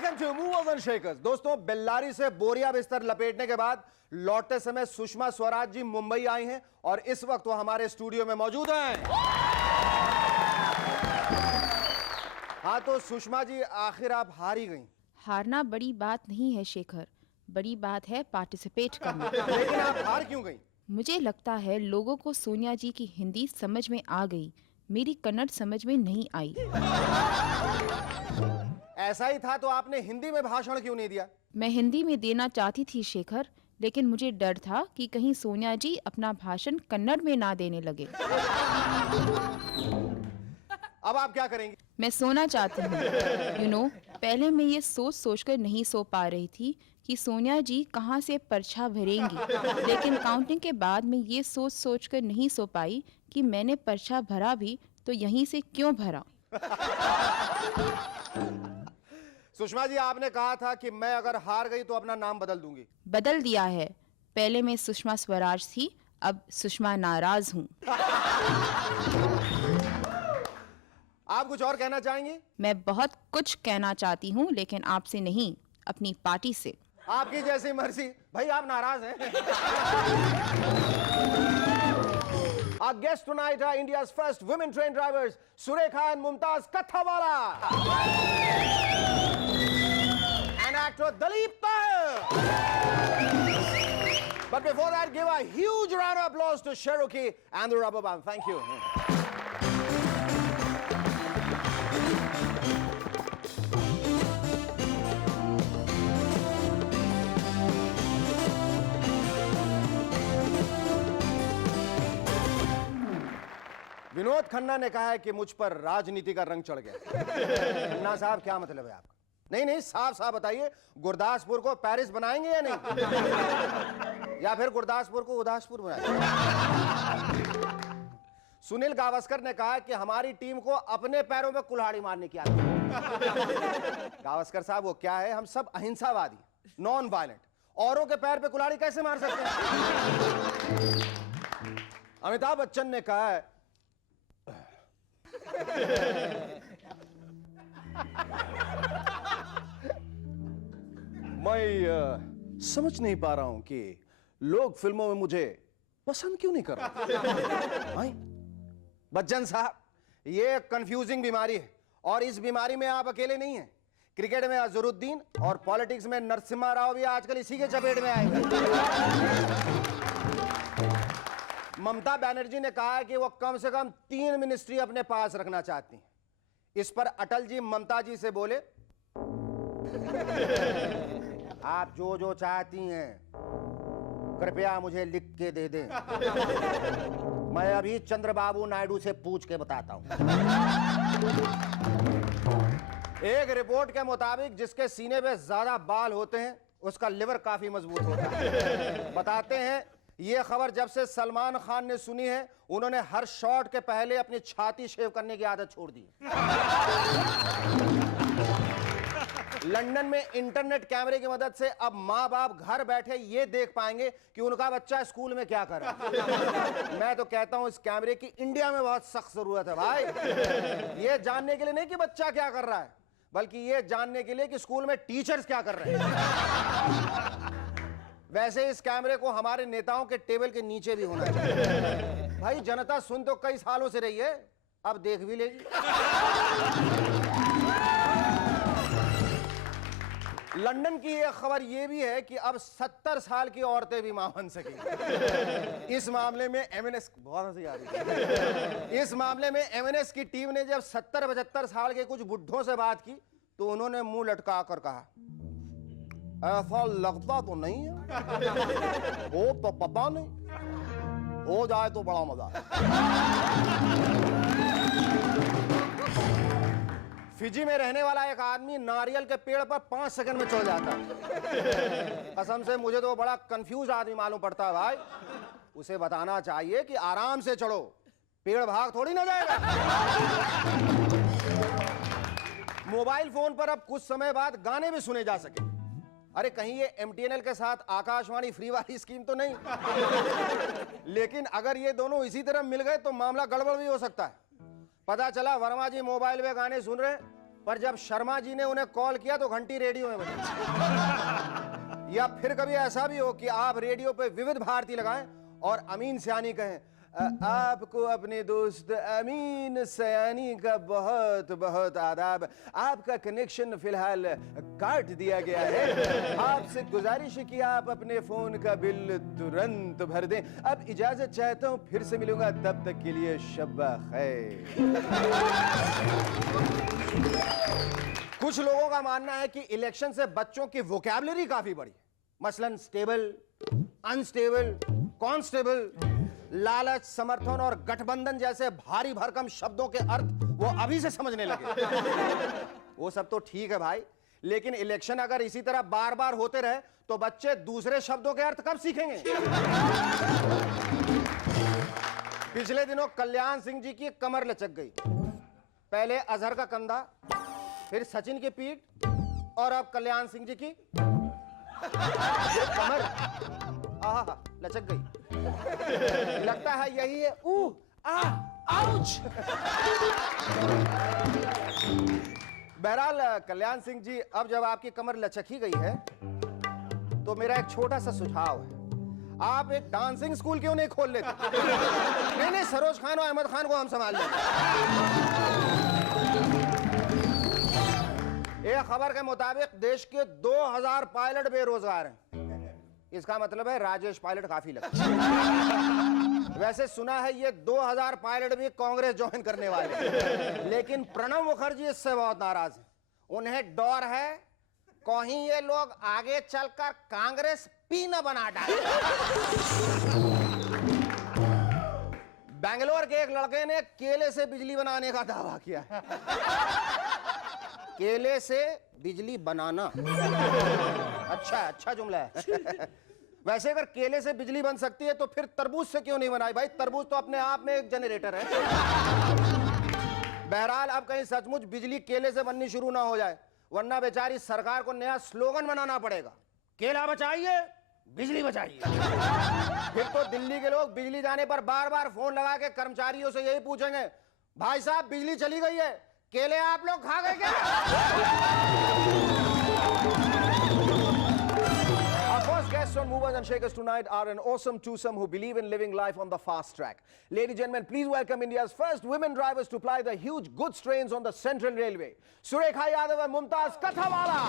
Welcome to movers and shakers. दोस्तों, बेल्लारी से बोरिया बिस्तर लपेटने के बाद लौटते समय सुषमा स्वराज जी मुंबई आई हैं और इस वक्त वो हमारे स्टूडियो में मौजूद हैं। हाँ, तो सुषमा जी, आखिर आप हार ही गई। हारना बड़ी बात नहीं है शेखर, बड़ी बात है पार्टिसिपेट करना। लेकिन आप हार क्यों गई? मुझे लगता है लोगों को सोनिया जी की हिंदी समझ में आ गई, मेरी कन्नड़ समझ में नहीं आई। ऐसा ही था तो आपने हिंदी में भाषण क्यों नहीं दिया? मैं हिंदी में देना चाहती थी शेखर, लेकिन मुझे डर था कि कहीं सोनिया जी अपना भाषण कन्नड़ में ना देने लगे। अब आप क्या करेंगी? मैं सोना चाहती हूँ। पहले मैं ये सोच कर नहीं सो पा रही थी कि सोनिया जी कहाँ से पर्चा भरेंगी, लेकिन काउंटिंग के बाद मैं ये सोच कर नहीं सो पाई कि मैंने पर्चा भरा भी तो यहीं से क्यों भरा। सुषमा जी, आपने कहा था कि मैं अगर हार गई तो अपना नाम बदल दूंगी। बदल दिया है, पहले मैं सुषमा स्वराज थी, अब सुषमा नाराज हूँ। आप कुछ और कहना चाहेंगी? मैं बहुत कुछ कहना चाहती हूँ, लेकिन आपसे नहीं, अपनी पार्टी से। आपकी जैसी मर्जी। भाई, आप नाराज हैं? Our guests tonight are India's first women train drivers, Surekha and Mumtaz Kathawala, and actor Dalip Tahir. But before that, give a huge round of applause to Cherokee and the Rubber Band. Thank you. Vinod Khanna ने कहा है कि मुझ पर राजनीति का रंग चढ़ गया। खन्ना साहब, क्या मतलब है आपका? नहीं, साफ साफ बताइए, गुरदासपुर को पेरिस बनाएंगे या नहीं? या फिर गुरदासपुर को उदासपुर बनाएंगे? सुनील गावस्कर ने कहा कि हमारी टीम को अपने पैरों में कुल्हाड़ी मारने की आदत है। गावस्कर साहब, वो क्या है? हम सब अहिंसावादी, नॉन वायलेंट, औरों के पैर पे कुल्हाड़ी कैसे मार सकते हैं? अमिताभ बच्चन ने कहा है मैं समझ नहीं पा रहा हूं कि लोग फिल्मों में मुझे पसंद क्यों नहीं कर रहे। बच्चन साहब, ये कंफ्यूजिंग बीमारी है और इस बीमारी में आप अकेले नहीं हैं। क्रिकेट में अजहरुद्दीन और पॉलिटिक्स में नरसिम्हा राव भी आजकल इसी के चपेट में आए। ममता बनर्जी ने कहा है कि वो कम से कम 3 मिनिस्ट्री अपने पास रखना चाहती हैं। इस पर अटल जी ममता जी से बोले, आप जो जो चाहती हैं कृपया मुझे लिख के दे दें, मैं अभी चंद्रबाबू नायडू से पूछ के बताता हूं। एक रिपोर्ट के मुताबिक जिसके सीने पे ज्यादा बाल होते हैं उसका लिवर काफी मजबूत होता है। बताते हैं, ये खबर जब से सलमान खान ने सुनी है, उन्होंने हर शॉट के पहले अपनी छाती शेव करने की आदत छोड़ दी। लंदन में इंटरनेट कैमरे की मदद से अब माँ बाप घर बैठे ये देख पाएंगे कि उनका बच्चा स्कूल में क्या कर रहा है। मैं तो कहता हूं इस कैमरे की इंडिया में बहुत सख्त जरूरत है भाई। ये जानने के लिए नहीं कि बच्चा क्या कर रहा है, बल्कि ये जानने के लिए कि स्कूल में टीचर्स क्या कर रहे हैं। वैसे इस कैमरे को हमारे नेताओं के टेबल के नीचे भी होना चाहिए। भाई, जनता सुन तो कई सालों से रही है, अब देख भी लेगी। लंदन की एक खबर यह भी है कि अब 70 साल की औरतें भी मां बन सकेंगी। इस मामले में एमएनएस, बहुत हंसी आ रही है, इस मामले में एमएनएस की टीम ने जब 70-75 साल के कुछ बुढ़ों से बात की तो उन्होंने मुंह लटका कर कहा, ऐसा लगता तो नहीं है, हो तो पता नहीं, हो जाए तो बड़ा मजा। फिजी में रहने वाला एक आदमी नारियल के पेड़ पर 5 सेकंड में चढ़ जाता है। कसम से मुझे तो बड़ा कंफ्यूज आदमी मालूम पड़ता है भाई। उसे बताना चाहिए कि आराम से चढ़ो, पेड़ भाग थोड़ी ना जाएगा। मोबाइल फोन पर अब कुछ समय बाद गाने भी सुने जा सके। अरे कहीं ये एमटीएनएल के साथ आकाशवाणी फ्री वाली स्कीम तो नहीं? लेकिन अगर ये दोनों इसी तरह मिल गए तो मामला गड़बड़ भी हो सकता है। पता चला वर्मा जी मोबाइल में गाने सुन रहे, पर जब शर्मा जी ने उन्हें कॉल किया तो घंटी रेडियो में बजी। या फिर कभी ऐसा भी हो कि आप रेडियो पे विविध भारती लगाएं और अमीन सयानी कहें, आपको अपने दोस्त अमीन सयानी का बहुत बहुत आदाब, आपका कनेक्शन फिलहाल काट दिया गया है, आपसे गुजारिश है कि आप अपने फोन का बिल तुरंत भर दें। अब इजाजत चाहता हूं, फिर से मिलूंगा, तब तक के लिए शब्बा खैर। कुछ लोगों का मानना है कि इलेक्शन से बच्चों की वोकैबुलरी काफी बढ़ी, मसलन स्टेबल, अनस्टेबल, कॉन्स्टेबल, लालच, समर्थन और गठबंधन जैसे भारी भरकम शब्दों के अर्थ वो अभी से समझने लगे। वो सब तो ठीक है भाई, लेकिन इलेक्शन अगर इसी तरह बार बार होते रहे तो बच्चे दूसरे शब्दों के अर्थ कब सीखेंगे? पिछले दिनों कल्याण सिंह जी की कमर लचक गई, पहले अजहर का कंधा, फिर सचिन की पीठ और अब कल्याण सिंह जी की कमर। आहा, लचक गई। लगता है यही है आउच। बहरहाल कल्याण सिंह जी, अब जब आपकी कमर लचक ही गई है तो मेरा एक छोटा सा सुझाव है, आप एक डांसिंग स्कूल क्यों नहीं खोल लेते? नहीं, सरोज खान और अहमद खान को हम संभाल लेंगे। एक खबर के मुताबिक देश के 2000 पायलट बेरोजगार हैं। इसका मतलब है राजेश पायलट काफी लगता है। वैसे सुना है ये 2000 पायलट भी कांग्रेस ज्वाइन करने वाले हैं, लेकिन प्रणब मुखर्जी इससे बहुत नाराज हैं। उन्हें डर है कहीं ये लोग आगे चलकर कांग्रेस पी न बना डाले। बेंगलोर के एक लड़के ने केले से बिजली बनाने का दावा किया है। केले से बिजली बनाना, अच्छा जुमला है। वैसे अगर केले से बिजली बन सकती है तो फिर तरबूज से क्यों नहीं बनाई भाई? तरबूज तो अपने आप में एक जनरेटर है। बहरहाल अब कहीं सचमुच बिजली केले से बननी शुरू ना हो जाए, वरना बेचारी सरकार को नया स्लोगन बनाना पड़ेगा, केला बचाइए बिजली बचाइए। फिर तो दिल्ली के लोग बिजली जाने पर बार बार फोन लगा के कर्मचारियों से यही पूछेंगे, भाई साहब बिजली चली गई है, केले आप लोग खा गए क्या? Our first guests on Movers and Shakers tonight are an awesome twosome who believe in living life on the fast track. Ladies and gentlemen, please welcome India's first women drivers to ply the huge goods trains on the Central Railway, Surekha Yadav and Mumtaz Kathawala.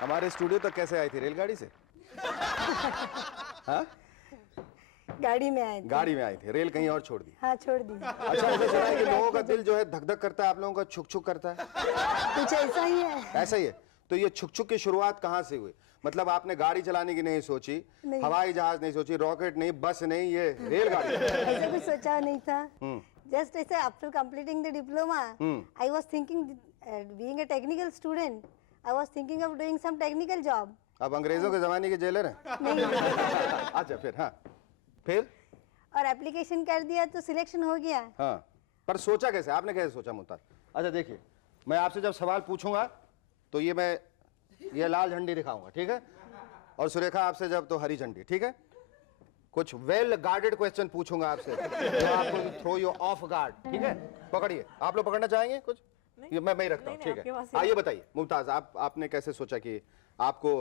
हमारे studio तक कैसे आई थी? रेलगाड़ी से? हाँ? गाड़ी में आए थे। गाड़ी में आई थी, रेल कहीं और छोड़ दी? हाँ, छोड़ दी। अच्छा, ऐसा सुना है कि लोगों का दिल जो है धक धक करता है, आप लोगों का छुक छुक करता है? कुछ ऐसा ही है। ऐसा ही है। तो ये छुक छुक की शुरुआत कहाँ से हुई? मतलब आपने गाड़ी चलाने की नहीं सोची, हवाई जहाज नहीं सोची, रॉकेट नहीं, बस नहीं, ये रेलगाड़ी? ऐसा कुछ सोचा नहीं था। जस्ट ऐसे after completing the diploma I was thinking, being a technical student, I was thinking of doing some technical job. अब अंग्रेजों के जमाने के जेलर हैं? नहीं। अच्छा, फिर? हाँ, फिर? और एप्लीकेशन कर दिया तो सिलेक्शन हो गया। हाँ, पर सोचा कैसे? आपने कैसे सोचा मुमताज? अच्छा देखिए, मैं आपसे जब सवाल पूछूंगा तो ये लाल झंडी दिखाऊंगा, ठीक है? और सुरेखा आपसे जब तो हरी झंडी, ठीक है? कुछ वेल गार्डेड क्वेश्चन पूछूंगा आपसे जो आपको थ्रो यू ऑफ गार्ड, ठीक है? पकड़िए। आप लोग पकड़ना चाहेंगे कुछ? ये मैं ही रखता हूँ, ठीक है? आइए बताइए मुमताज, आपने कैसे सोचा कि आपको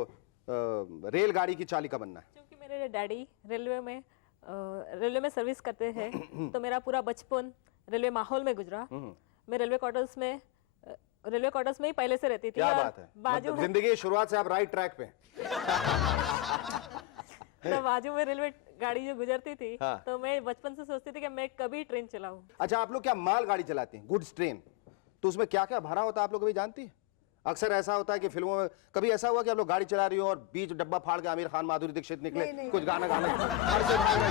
रेलगाड़ी की चालिका बनना है? क्योंकि मेरे डैडी रेलवे में सर्विस करते हैं, तो मेरा पूरा बचपन रेलवे माहौल में गुजरा। मैं रेलवे क्वार्टर्स में ही पहले से रहती थी। क्या बात है, मतलब जिंदगी की शुरुआत से आप राइट ट्रैक पे। तो बाजू में रेलवे गाड़ी जो गुजरती थी, हाँ। तो मैं बचपन से सोचती थी कि मैं कभी ट्रेन चलाऊं। अच्छा, आप लोग क्या माल गाड़ी चलाती हैं, गुड्स ट्रेन? तो उसमें क्या क्या भरा होता है आप लोग कभी जानती है? अक्सर ऐसा होता है कि फिल्मों में, कभी ऐसा हुआ कि आप लोग गाड़ी चला रही हो और बीच डब्बा फाड़ के आमिर खान, माधुरी दीक्षित निकले, कुछ गाना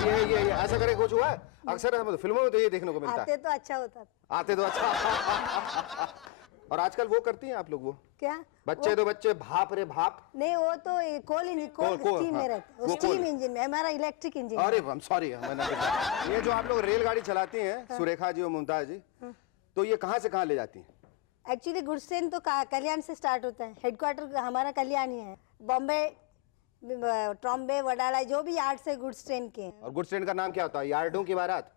ये ऐसा करे कुछ हुआ है? अक्सर फिल्मों में तो ये देखने को मिलता है। आते तो अच्छा होता। आते तो अच्छा। और आजकल वो करती हैं आप लोग वो क्या बच्चे तो बच्चे भाप रे भाप। नहीं, वो तो कोल स्टीम में रहता है, वो वो स्टीम इंजन में, हमारा इलेक्ट्रिक इंजन। अरे I'm sorry, ये जो आप लोग रेलगाड़ी चलाती हैं सुरेखा जी और मुमताज जी, तो ये कहाँ से कहाँ ले जाती हैं? एक्चुअली गुड्स ट्रेन तो कल्याण से स्टार्ट होता है, हेडक्वार्टर हमारा कल्याण ही है। बॉम्बे, ट्रॉम्बे, वडाला जो भी यार्ड से गुड्स ट्रेन के हैं। और गुड्स ट्रेन का नाम क्या होता है? यार्डों की बारात।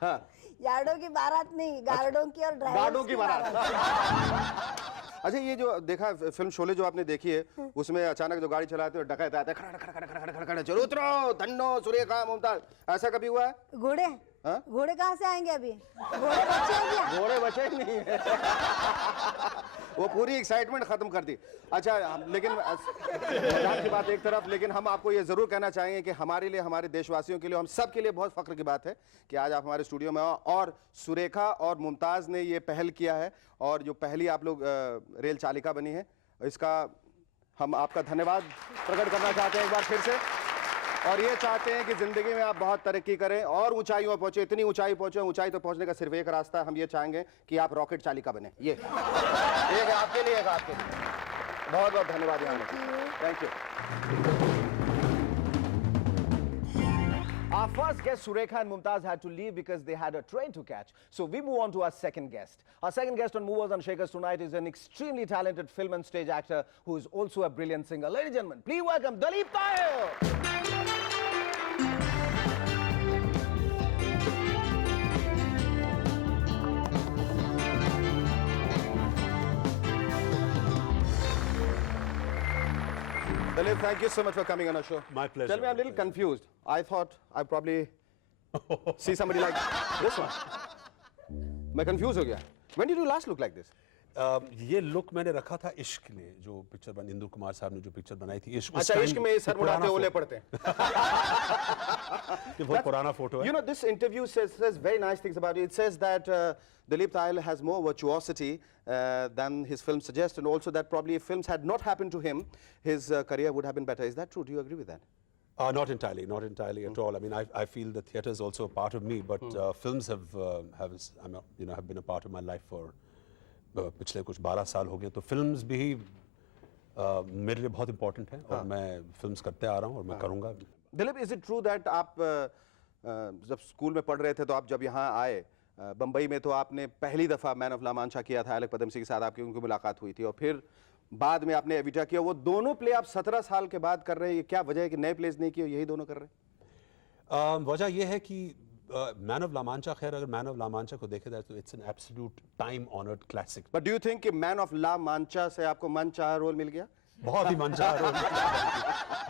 हाँ, यार्डों की बारात नहीं, गार्डों की और गार्डों ड्राइवर्स की बारात। अच्छा, ये जो देखा फिल्म शोले जो आपने देखी है, उसमें अचानक जो गाड़ी चलाते हो डकैत आते हैं, खड़ा खड़ा खड़ा खड़ा खड़ा, चलो उतरो, धन्नो सुरेखा मुमताज, ऐसा कभी हुआ है? घोड़े, हाँ? घोड़े कहाँ से आएंगे अभी? घोड़े बच्चे हैं क्या? घोड़े बचे ही नहीं है। वो पूरी एक्साइटमेंट खत्म कर दी। अच्छा, लेकिन मजाक की बात एक तरफ, लेकिन हम आपको ये जरूर कहना चाहेंगे कि हमारे लिए, हमारे देशवासियों के लिए, हम सब के लिए बहुत फख्र की बात है कि आज आप हमारे स्टूडियो में आओ और सुरेखा और मुमताज ने ये पहल किया है और जो पहली आप लोग रेल चालिका बनी है, इसका हम आपका धन्यवाद प्रकट करना चाहते हैं एक बार फिर से, और ये चाहते हैं कि जिंदगी में आप बहुत तरक्की करें और ऊंचाइयों पर पहुंचे, इतनी ऊंचाई पहुंचे। ऊंचाई तो पहुंचने का सिर्फ एक रास्ता है, हम ये चाहेंगे कि आप रॉकेट चालिका बने। ये एक है आपके लिए, एक आपके लिए। बहुत बहुत धन्यवाद यहाँ thank you. Our first guest, Surekha and Mumtaz, had to leave because they had a train to catch. So we move on to our second guest. Our second guest on Movers and Shakers tonight is an extremely talented film and stage actor who is also a brilliant singer. Ladies and gentlemen, please welcome Dalip Tahir. Dalip, thank you so much for coming on our show. My pleasure. Tell me, I'm a little confused. I thought I'd probably see somebody like this one. मैं confused हो गया. When did you last look like this? ये look मैंने रखा था इश्क में, जो पिक्चर बन इंदु कुमार साहब ने जो पिक्चर बनाई थी इश्क। अच्छा, इश्क में सर मुड़ाते ओले पड़ते हैं। ये बहुत पुराना फोटो है। You know, this interview says very nice things about you. It says that Dalip Tahil has more virtuosity than his films suggest, and also that probably if films had not happened to him, his career would have been better. Is that true? Do you agree with that? Not entirely at all. I mean, I feel the theatre is also a part of me, but films have been a part of my life for पिछले कुछ 12 साल हो गए, तो films भी मेरे लिए बहुत इंपॉर्टेंट हैं और मैं फिल्म्स करते आ रहा हूँ और मैं करूँगा। Dilip, is it true that आप जब स्कूल में पढ़ रहे थे तो आप जब यहाँ आए बम्बई में, तो आपने पहली दफ़ा मैन ऑफ ला मांचा किया था, अलग पदम सिंह के साथ आपकी उनकी मुलाकात हुई थी, और फिर बाद में आपने एविटा किया। वो दोनों प्ले आप 17 साल के बाद कर रहे हैं, क्या वजह है कि नए प्लेस नहीं किए, यही दोनों कर रहे हैं? वजह यह है कि मैन ऑफ ला मांचा, खैर अगर मैन ऑफ ला मांचा को देखा जाए तो it's an absolute time honoured classic. But do you think कि मैन ऑफ ला मांचा से आपको मनचाहा रोल मिल गया? बहुत ही मनचाहा रोल।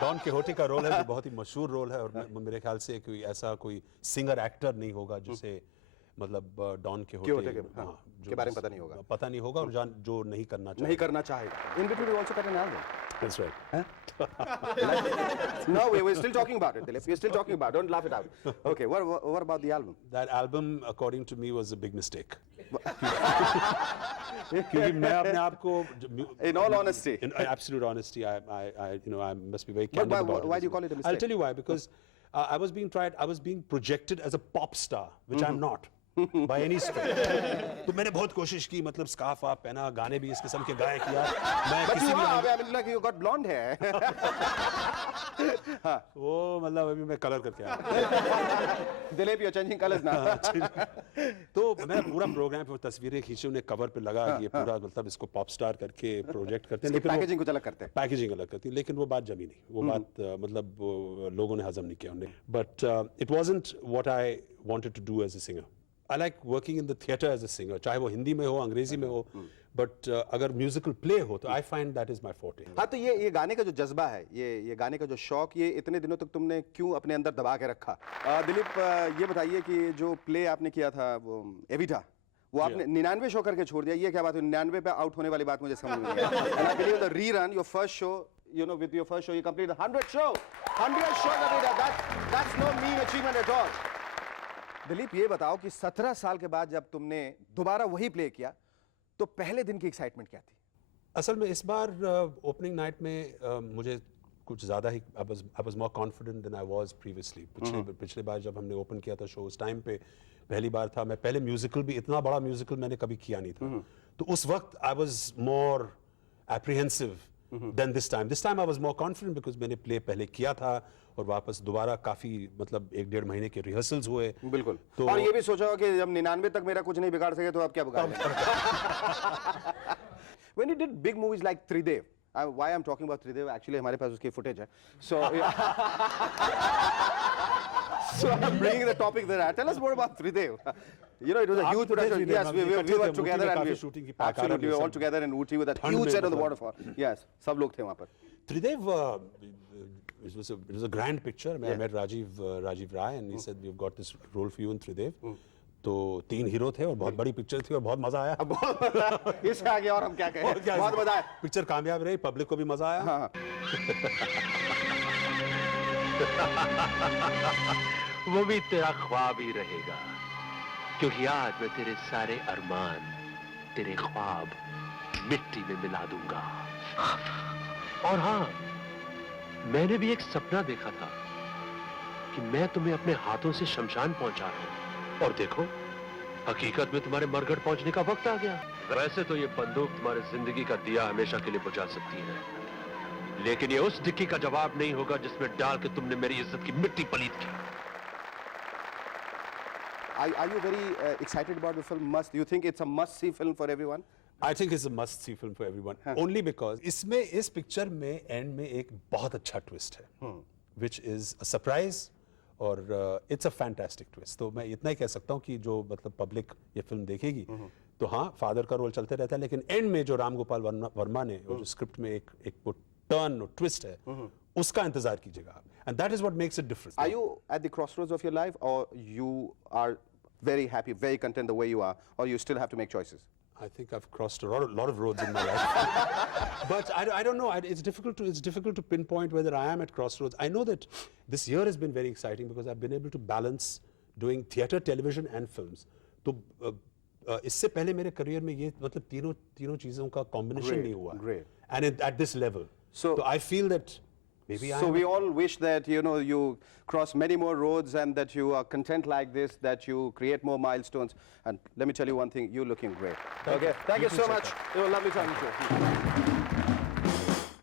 डॉन किहोटे का रोल है जो बहुत ही मशहूर रोल है, और मेरे ख्याल से कोई ऐसा कोई सिंगर एक्टर नहीं होगा जिसे मतलब डॉन किहोटे के बारे में पता नहीं होगा और जो नहीं करना चाहेगा। In between, you also cut an album. That's right. No, we're still talking about it, Dilip. We're still talking about it. Don't laugh it out. Okay, what about the album? That album, according to me, was a big mistake. क्योंकि मैं अपने आप को, in all honesty, in absolute honesty, I must be very candid about it. Why do you call it a mistake? I'll tell you why. Because I was being projected as a pop star, which I'm not. by any stretch. तो मैंने बहुत कोशिश की, मतलब scarf आप पहना, गाने भी इस किस्म के गाए किया। मैं किसी भी like you got blonde hair. वो मतलब अभी मैं कलर करके आया। Dilip, you're changing colors now. तो मैं पूरा प्रोग्राम पे तस्वीरें खींची, उन्हें कवर पे लगा ये पूरा मतलब इसको पॉप स्टार करके प्रोजेक्ट करते हैं, लेकिन पैकेजिंग कुछ अलग करते हैं। पैकेजिंग अलग करती है, लेकिन वो बात जमी नहीं, वो बात मतलब लोगों ने हजम नहीं किया उन्हें। But it wasn't what I wanted to do as a singer. I like working in the theatre as a singer, चाहे वो हिंदी में हो, अंग्रेजी में हो, but अगर म्यूजिकल प्ले हो तो I find that is my forte. हाँ, तो ये गाने का जो जज्बा है, ये गाने का जो शौक, ये इतने दिनों तक तुमने क्यों अपने अंदर दबा के रखा? दिलीप, ये बताइए कि जो प्ले आपने किया था वो एविटा, वो आपने 99 शो करके छोड़ दिया, ये क्या बात है? 99 पे आउट होने वाली बात मुझे समझ नहीं आई। And I believe the rerun, your first show, with your first show you completed 100 shows. 100 shows, that's no mean achievement at all. Dilip, ये बताओ कि 17 साल के बाद जब तुमने दोबारा वही प्ले किया, तो पहले दिन की एक्साइटमेंट क्या थी? असल में इस बार ओपनिंग नाइट में मुझे कुछ ज़्यादा ही I was more confident than I was previously. पिछले बार जब हमने ओपन किया था शो उस टाइम पे पहली बार था, मैं पहले म्यूजिकल भी इतना बड़ा म्यूजिकल मैंने कभी किया नहीं था, तो उस वक्त I was more apprehensive than this time. This time I was more confident because मैंने प्ले पहले किया था और वापस दोबारा काफी मतलब 1-1.5 महीने के रिहर्सल्स हुए। बिल्कुल। तो और ये भी सोचा होगा कि जब 99 तक मेरा कुछ नहीं बिगाड़ सके तो आप क्या बिगाड़ लेंगे? When you did big movies like Tridev, why I'm talking about Tridev, actually हमारे पास उसकी footage है, so so I'm bringing the topic there. Tell us more about Tridev. You know, it was a huge production. Yes, we were together and absolutely we were all together in Ooty with that huge set of the waterfall. Yes, सब लोग थे वहाँ पर। Tridev, it was a grand picture. I met Rajiv Rai and he said we've got this role for you in Tridev. तो 3 hero थे और बहुत बड़ी पिक्चर थी और बहुत मजा आया। इससे आगे और हम क्या कहें? बहुत मजा आया। पिक्चर कामयाब रही, पब्लिक को भी मजा आया। हाँ। वो भी तेरा ख्वाब ही रहेगा, क्योंकि आज मैं तेरे सारे अरमान, तेरे ख्वाब मिट्टी में मिला दूंगा। और हाँ, मैंने भी एक सपना देखा था कि मैं तुम्हें अपने हाथों से शमशान पहुंचा रहा हूं, और देखो हकीकत में तुम्हारे मरघट पहुंचने का वक्त आ गया। वैसे तो ये बंदूक तुम्हारी जिंदगी का दिया हमेशा के लिए बुझा सकती है, लेकिन ये उस डिक्की का जवाब नहीं होगा जिसमें डाल के तुमने मेरी इज्जत की मिट्टी पलीत की। Are you very excited about the film? Do you think it's a must-see film for everyone? I think it's a must-see film for everyone. Only because इसमें इस पिक्चर में एंड में एक बहुत अच्छा ट्विस्ट है, which is a surprise और it's a fantastic twist. तो मैं इतना ही कह सकता हूँ कि जो मतलब पब्लिक ये फिल्म देखेगी तो हाँ फादर का रोल चलते रहता है, लेकिन एंड में जो राम गोपाल वर्मा ने जो स्क्रिप्ट में एक वो टर्न और ट्विस्ट है उसका इंतजार कीजिएगा, and that is what makes it different. Are you at the crossroads of your life, or you are very happy, very content the way you are, or you still have to make choices? I think I've crossed a lot of roads in my life, but I don't know. It's difficult to pinpoint whether I am at crossroads. I know that this year has been very exciting because I've been able to balance doing theatre, television, and films. तो इससे पहले मेरे career में ये मतलब तीनों चीजों का कॉम्बिनेशन नहीं हुआ, and at this level. So I feel that maybe so we all wish that you cross many more roads and that you are content like this, that you create more milestones. And let me tell you one thing, you're looking great. Okay, thank you so much. It was lovely talking to you.